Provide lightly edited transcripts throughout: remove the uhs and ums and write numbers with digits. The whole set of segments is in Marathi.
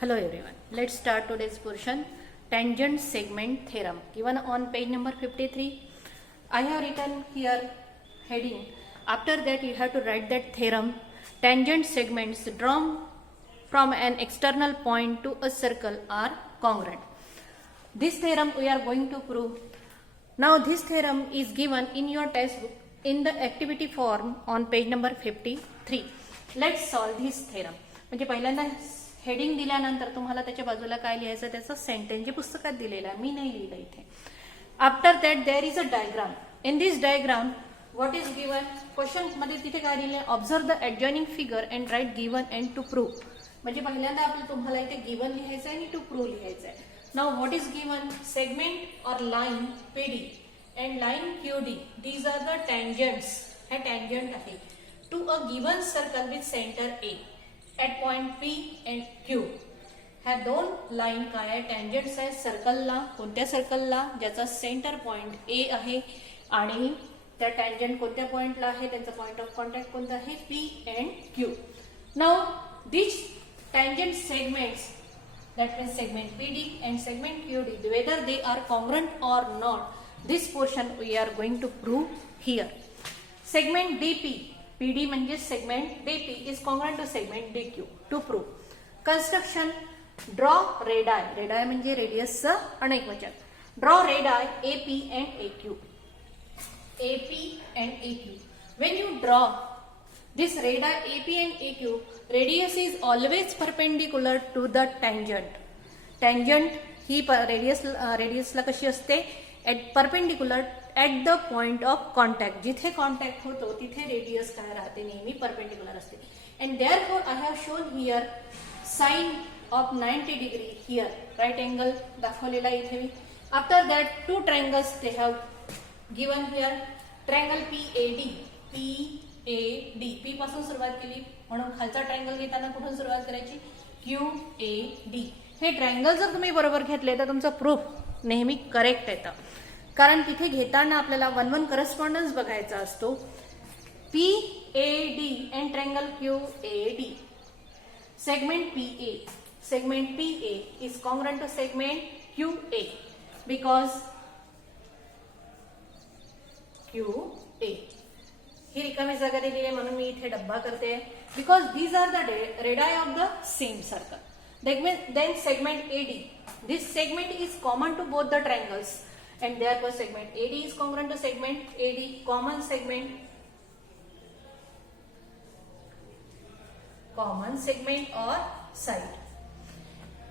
Hello everyone. Let's start today's portion. Tangent segment theorem given on page number 53. I have written here heading. After that you have to write that theorem. Tangent segments drawn from an external point to a circle are congruent. This theorem we are going to prove. Now this theorem is given in your textbook in the activity form on page number 53. Let's solve this theorem. म्हणजे पहिल्यांदा हेडिंग दिल्यानंतर तुम्हाला त्याच्या बाजूला काय लिहायचं त्याचं सेंटेन्स जे पुस्तकात दिलेलं आहे मी नाही लिहिलं इथे. After that there is a diagram. In this diagram what is given question मध्ये तिथे काय दिले observe the adjoining figure and write given and to prove. म्हणजे पहिल्यांदा आपल्याला तुम्हाला इथे गिवन लिहायचं आहे आणि टू प्रूव्ह लिहायचं आहे. Now what is given segment और line PD and line QD these are the tangents. हे टँजंट आहे to a given circle with centre A at point P and Q. ह्या दोन लाईन काय आहे टँजंट्स आहे सर्कलला. कोणत्या सर्कलला ज्याचा सेंटर पॉइंट ए आहे आणि त्या टँजंट कोणत्या पॉइंटला आहे त्यांचा पॉइंट ऑफ कॉन्टॅक्ट कोणता आहे P and Q. Now this tangent segments that means segment PD and segment QD whether they are congruent or not, this portion we are going to prove here. Segment DP PD म्हणजे segment DP is congruent to segment DQ. To prove construction, draw radii. Radii म्हणजे रेडियस अनेक वचन. Draw radii AP and AQ. AP and AQ. When you draw this radii AP and AQ, radius is always perpendicular to the tangent. Tangent ही रेडियसला कशी असते perpendicular at the point of contact. जिथे कॉन्टॅक्ट होतो तिथे रेडियस काय राहते नेहमी परपेंडिक्युलर असते. And therefore I have shown here sign of 90 degree here right angle दाखवलेला इथे मी. After that two triangles they have given here. Triangle PAD P पासून सुरुवात केली म्हणून खालचा ट्रायंगल घेताना कुठून सुरुवात करायची QAD. हे ट्रायंगल जर तुम्ही बरोबर घेतले तर तुमचं प्रूफ नेहमी करेक्ट येतं. कारण तिथे घेताना आपल्याला 1-1 करस्पॉन्डन्स बघायचा असतो. PAD and triangle QAD. Segment PA is congruent to segment QA because QA ही रिकामी जागा दिली आहे म्हणून मी इथे डब्बा करते. Because these are the radii of the same circle. Then segment AD. This segment is common to both the triangles and therefore segment AD is congruent to segment AD. Common segment or side.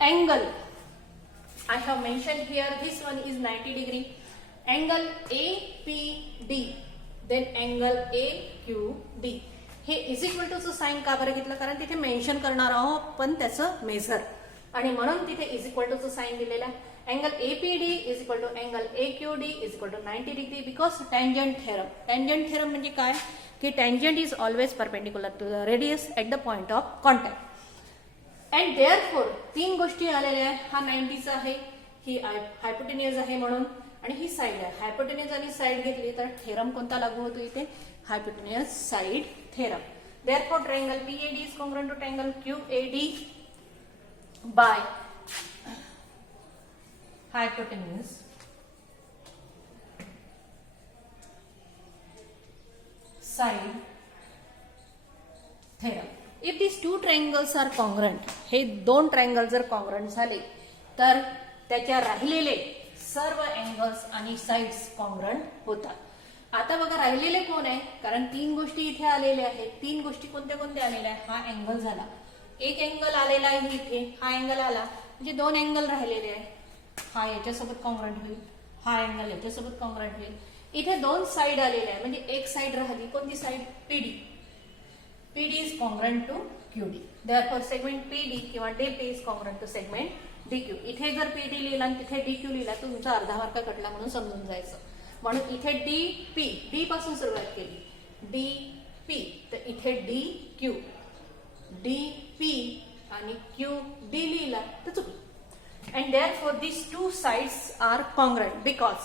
Angle I have mentioned here, this one is 90 degree. Angle APD then angle AQD. हे इज इक्वल टू साइन का बरं घेतलं कारण तिथे मेन्शन करणार आहोत पण त्याचं मेजर आणि म्हणून तिथे इज इक्वल टू साइन दिलेला. Angle APD is equal to angle AQD is equal to 90 degree because tangent theorem. Tangent theorem म्हणजे काय की tangent is always perpendicular to the radius at the point of contact. And therefore तीन गोष्टी आलेल्या आहेत. हा 90चा आहे, ही हायपोटेन्यूज आहे म्हणून आणि ही साइड आहे. हायपोटेन्यूज आणि साइड घेतली तर थेरम कोणता लागू होतो इथे हायपोटेन्यूज side theorem. Therefore, triangle PAD is congruent to triangle QAD by hypotenuse side theorem. If these two triangles are congruent, हे दोन ट्रायंगल जर कॉन्ग्रुएंट झाले तर त्याच्या राहिलेले सर्व अँगल्स आणि साइड्स कॉन्ग्रुएंट होतात. आता बघा राहिलेले कोण आहे कारण तीन गोष्टी इथे आलेल्या आहेत. तीन गोष्टी कोणत्या कोणत्या आलेल्या आहेत. हा अँगल झाला, एक अँगल आलेला आहे इथे, हा अँगल आला म्हणजे दोन अँगल राहिलेले आहे. हा याच्यासोबत कॉन्ग्रुएंट होईल, हा अँगल याच्यासोबत कॉन्ग्रुएंट होईल. इथे दोन साइड आलेल्या आहे म्हणजे एक साइड राहिली कोणती side PD is congruent to QD. Therefore segment PD किंवा DP is congruent to segment DQ. इथे जर PD लिहिला आणि तिथे DQ लिहिला तर तुमचा अर्धा मार्क कटला म्हणून समजून जायचं. म्हणून इथे D पासून सुरुवात केली DP तर इथे DQ DP आणि QD लिहिला तर चुकलं. And therefore these two sides are congruent because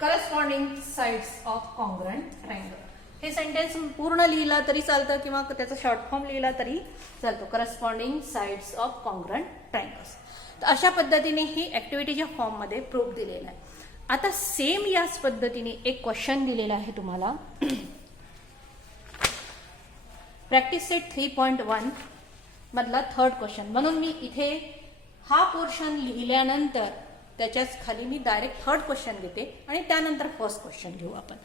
corresponding sides of congruent triangle. हे सेंटेन्स पूर्ण लिहिला तरी चालतं किंवा त्याचा शॉर्ट फॉर्म लिहिला तरी चालतो. Corresponding sides of congruent triangles. तर अशा पद्धतीने ही ऍक्टिव्हिटीच्या फॉर्ममध्ये प्रूफ दिलेला आहे. आता सेम याच पद्धतीने एक क्वेश्चन दिलेला आहे तुम्हाला. प्रॅक्टिस सेट 3.1 मधला थर्ड क्वेश्चन. म्हणून मी इथे हा पोर्शन लिहिल्यानंतर त्याच्याच खाली मी डायरेक्ट थर्ड क्वेश्चन घेते आणि त्यानंतर फर्स्ट क्वेश्चन घेऊ आपण.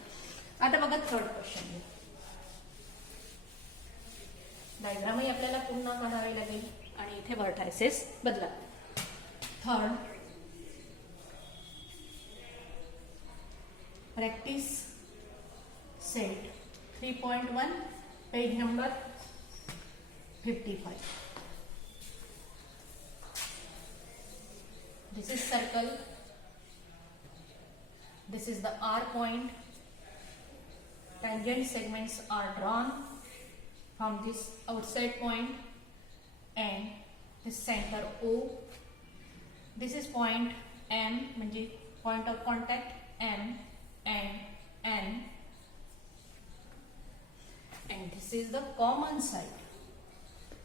आता बघा थर्ड क्वेश्चन घेऊ. डायग्रामही आपल्याला पुन्हा काढावे लागेल आणि इथे व्हर्टायसेस बदला. Third practice set 3.1 page number 55. This is circle. This is the R point. Tangent segments are drawn from this outside point and this center O. This is point M, म्हणजे point of contact M and N. And this is the common side.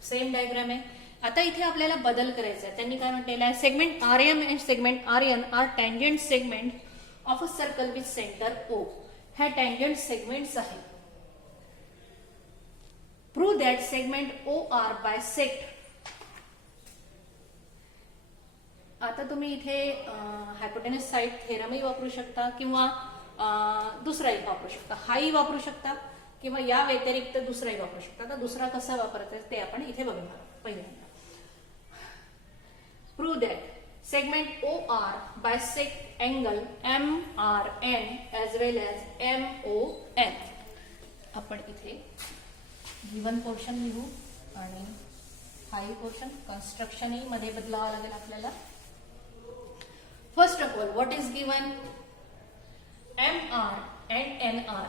Same diagram आहे. आता इथे आपल्याला बदल करायचा आहे. त्यांनी काय म्हटलेलं आहे, segment R M and segment R N are tangent segment of a circle with centre O. ह्या टँजंट सेगमेंट्स आहेत. Prove that segment O R bisect. आता तुम्ही इथे हायपोटेनस साइड थेरमही वापरू शकता किंवा दुसराही वापरू शकता. हाही वापरू शकता किंवा या व्यतिरिक्त दुसराही वापरू शकता. आता दुसरा कसा वापरायचा ते आपण इथे बघणार पहिल्यांदा. Prove that segment O R bisect angle M R N as well as M O N. आपण इथे गिवन पोर्शन लिहू आणि हाही पोर्शन कन्स्ट्रक्शनही मध्ये बदलावं लागेल आपल्याला. First of all what is given, M R and N R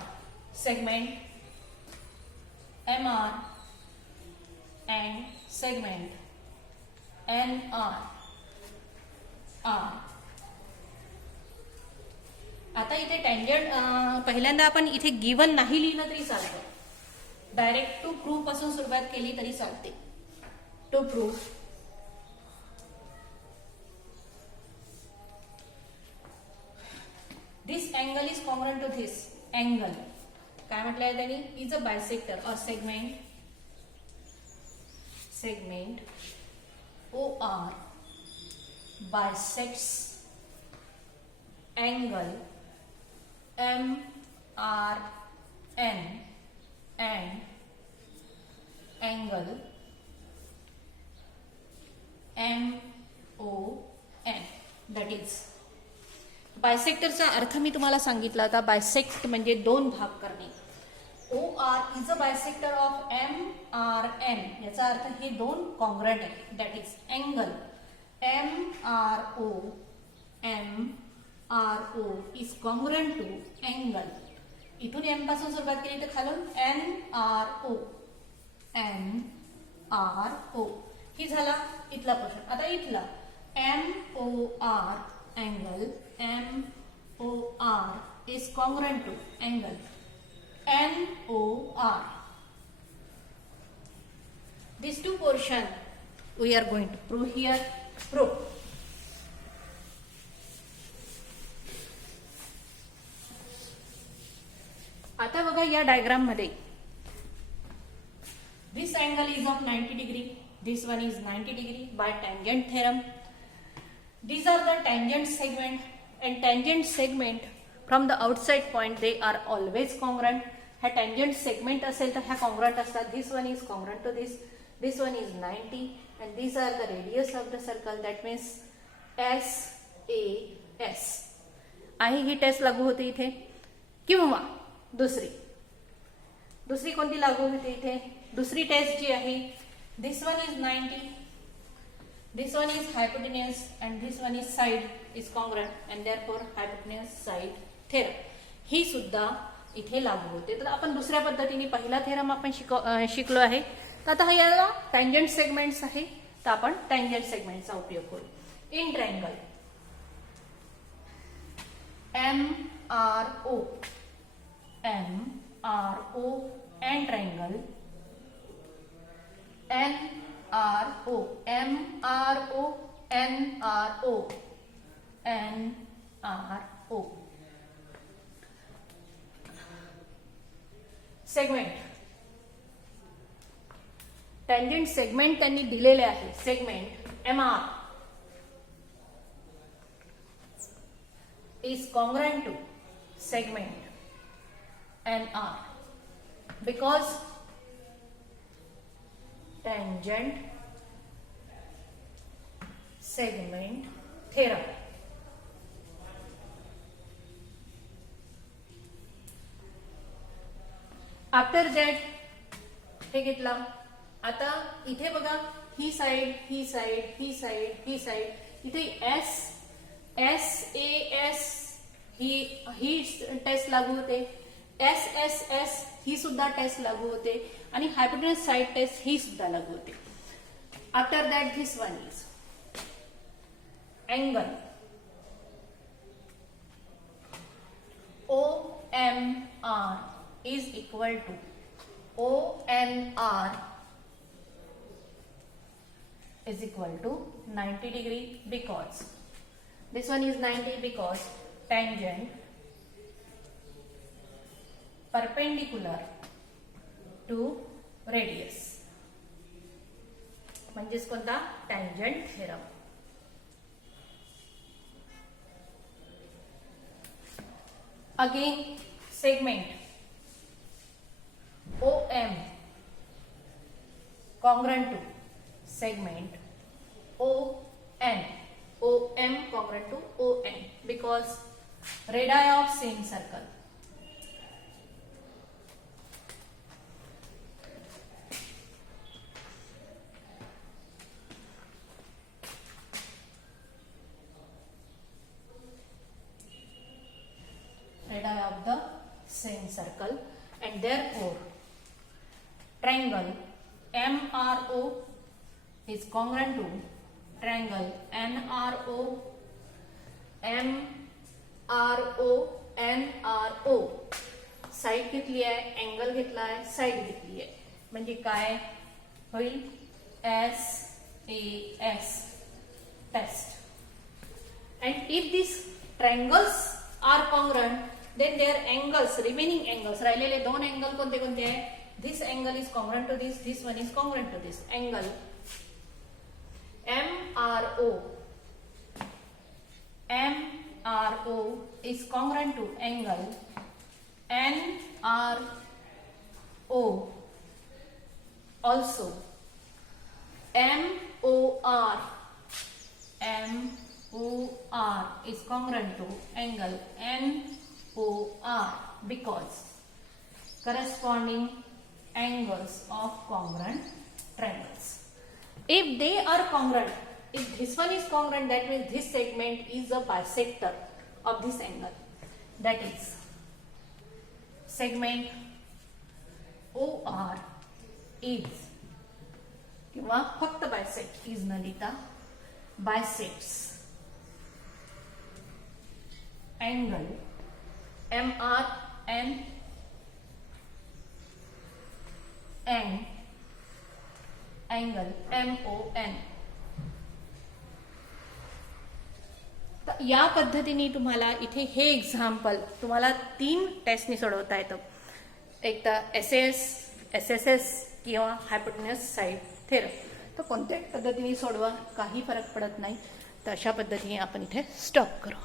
segment MR and segment NR R. आता इथे टँजंट पहिल्यांदा आपण इथे गिवन नाही लिहिलं तरी चालतं. डायरेक्ट टू प्रूव्ह पासून सुरुवात केली तरी चालते. To prove this angle is congruent to this angle. काय म्हटलंय त्यांनी, इज अ बायसेक्टर और segment O R bisects angle M R N and angle M O N. That is बायसेक्टरचा अर्थ मी तुम्हाला सांगितला होता. बायसेक्ट म्हणजे दोन भाग करणे. O R is a bisector of M R N. याचा अर्थ हे दोन कॉन्ग्रुएंट आहे. That is angle M R O is congruent to angle. इथून एम पासून सुरुवात केली तर खालून एन आर ओ ही झाला इथला पोर्शन. आता इथला M O R angle MOR is congruent to angle NOR. These two portion we are going to prove here. Prove. आता बघा या डायग्राम मध्ये this angle is of 90 degree, this one is 90 degree by tangent theorem. These are the tangent segment and tangent segment from the outside point they are always congruent. ह्या tangent segment असेल तर ह्या congruent असतात. This one is congruent to this. This one is 90 and these are the radius of the circle. That means SAS. आहे ही टेस्ट लागू होते इथे किंवा दुसरी कोणती लागू होते इथे. दुसरी टेस्ट जी आहे, this one is 90. This one is hypotenuse and this one is side is congruent and therefore hypotenuse side theorem. ही सुद्धा इथे लागू होते. तर आपण दुसऱ्या पद्धतीने पहिला थेरम आपण शिकलो आहे. तर आता याला टँजंट सेगमेंट्स आहे तर आपण टँजंट सेगमेंटचा उपयोग करू. In triangle MRO MRO and triangle NRO, MRO, NRO, NRO. Segment, tangent segment त्यांनी दिलेले आहे. Segment MR is congruent to segment NR because tangent segment theorem. After that हे घेतला. आता इथे बघा, ही साइड, ही साइड, ही साइड, ही साइड, इथे एस ए एस ही टेस्ट लागू होते, एस एस एस ही सुद्धा टेस्ट लागू होते आणि हायपोटेनस साइड टेस्ट ही सुद्धा लागू होते. After that this one is angle OMR is equal to ONR is equal to 90 degree because this one is 90 because tangent perpendicular to radius म्हणजेच कोणता tangent theorem. Again segment OM congruent to segment ON, OM congruent to ON because radii of same circle. Radii of the same circle and therefore triangle MRO is congruent to triangle NRO, MRO, NRO. Side घेतली आहे, अँगल घेतला आहे, साइड घेतली आहे, म्हणजे काय होईल SAS test. And if these triangles are congruent, then their angles, remaining angles, राहिलेले दोन अँगल कोणते कोणते आहे? This angle is congruent to this, this one is congruent to this. Angle MRO is congruent to angle NRO. Also MOR is congruent to angle NOR because corresponding angles of congruent triangles. If they are congruent, if this one is congruent, that means this segment is a bisector of this angle. That is segment OR is किंवा फक्त bisect is न लिहिता bisects angle MR and angle MON. या पद्धतीने तुम्हाला इथे हे एक्झाम्पल तुम्हाला 3 टेस्टनी सोडवता येतं. एक तर SAS, SSS किंवा हायपोटेनस साइड थेरम. तर कोणत्याही पद्धतीने सोडवा, काही फरक पडत नाही. तर अशा पद्धतीने आपण इथे स्टॉप करू.